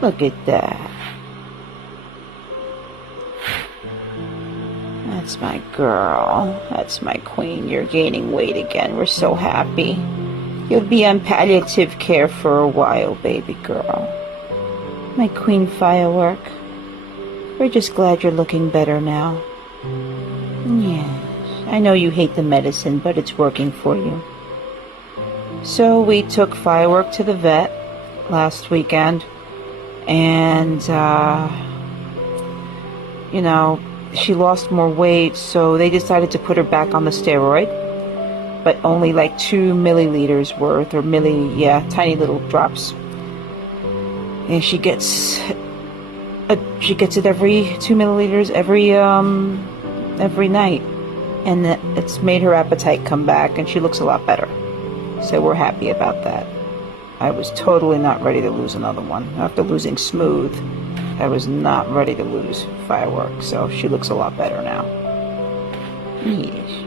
Look at that. That's my girl. That's my queen. You're gaining weight again. We're so happy. You'll be on palliative care for a while, baby girl. My queen Firework. We're just glad you're looking better now. Yes, I know you hate the medicine, but it's working for you. So we took Firework to the vet last weekend, and, she lost more weight, so they decided to put her back on the steroid, but only like 2 milliliters worth, or tiny little drops. And she gets it every 2 milliliters every night, and it's made her appetite come back, and she looks a lot better. So we're happy about that. I was totally not ready to lose another one. After losing Smooth, I was not ready to lose Firework, so she looks a lot better now. Yes.